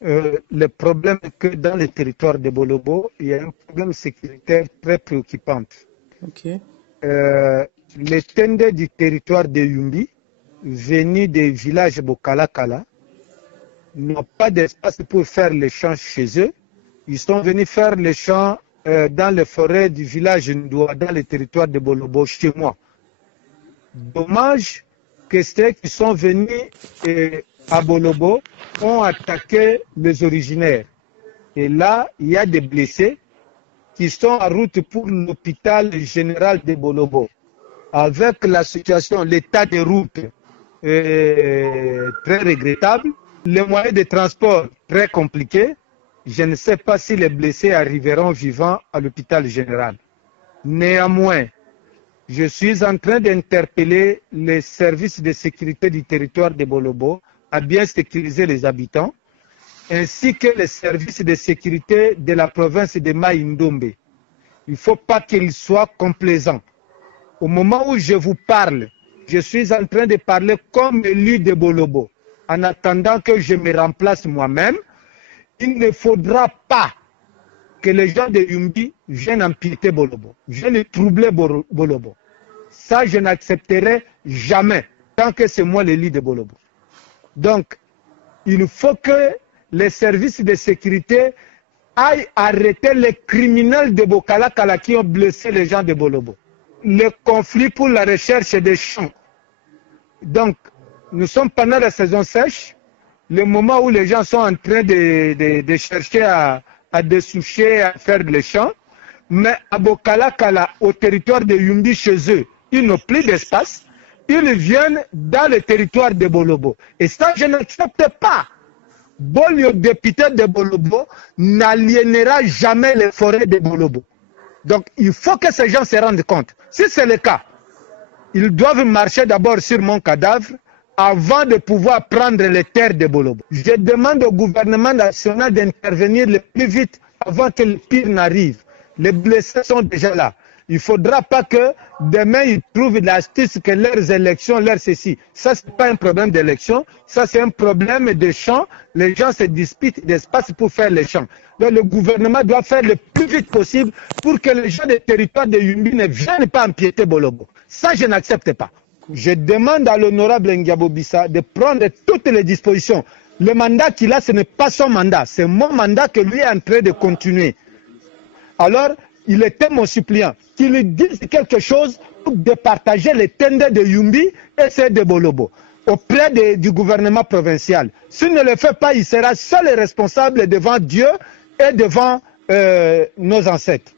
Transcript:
Le problème est que dans les territoires de Bolobo, il y a un problème sécuritaire très préoccupant. Ok. Les tenders du territoire de Yumbi, venus des villages Bokalakala, n'ont pas d'espace pour faire les champs chez eux. Ils sont venus faire les champs dans les forêts du village Ndoua, dans le territoire de Bolobo, chez moi. Dommage que ceux qui sont venus à Bolobo ont attaqué les originaires. Et là, il y a des blessés qui sont en route pour l'hôpital général de Bolobo. Avec la situation, l'état des routes très regrettable, les moyens de transport très compliqués, je ne sais pas si les blessés arriveront vivants à l'hôpital général. Néanmoins, je suis en train d'interpeller les services de sécurité du territoire de Bolobo à bien sécuriser les habitants, ainsi que les services de sécurité de la province de Maïndombe. Il ne faut pas qu'ils soient complaisants. Au moment où je vous parle, je suis en train de parler comme élu de Bolobo. En attendant que je me remplace moi-même, il ne faudra pas que les gens de Yumbi viennent empiéter Bolobo, viennent troubler Bolobo. Ça, je n'accepterai jamais, tant que c'est moi l'élu de Bolobo. Donc, il faut que les services de sécurité aillent arrêter les criminels de Bokalakala qui ont blessé les gens de Bolobo. Le conflit pour la recherche des champs. Donc, nous sommes pendant la saison sèche, le moment où les gens sont en train de chercher à dessoucher, à faire les champs, mais à Bokalakala, au territoire de Yumbi, chez eux, ils n'ont plus d'espace, ils viennent dans le territoire de Bolobo. Et ça, je n'accepte pas. Le député de Bolobo n'aliénera jamais les forêts de Bolobo. Donc, il faut que ces gens se rendent compte. Si c'est le cas, ils doivent marcher d'abord sur mon cadavre avant de pouvoir prendre les terres de Bolobo. Je demande au gouvernement national d'intervenir le plus vite avant que le pire n'arrive. Les blessés sont déjà là. Il ne faudra pas que demain ils trouvent l'astuce que leurs élections, leurs ceci. Ça, ce n'est pas un problème d'élection, ça c'est un problème de champs. Les gens se disputent d'espace pour faire les champs. Donc le gouvernement doit faire le plus vite possible pour que les gens des territoires de Yumbi ne viennent pas empiéter Bolobo. Ça, je n'accepte pas. Je demande à l'honorable Ngiabo Bissa de prendre toutes les dispositions. Le mandat qu'il a, ce n'est pas son mandat, c'est mon mandat que lui est en train de continuer. Alors, il était mon suppliant qu'il dise quelque chose pour départager les tenders de Yumbi et ceux de Bolobo auprès du gouvernement provincial. S'il ne le fait pas, il sera seul et responsable devant Dieu et devant nos ancêtres.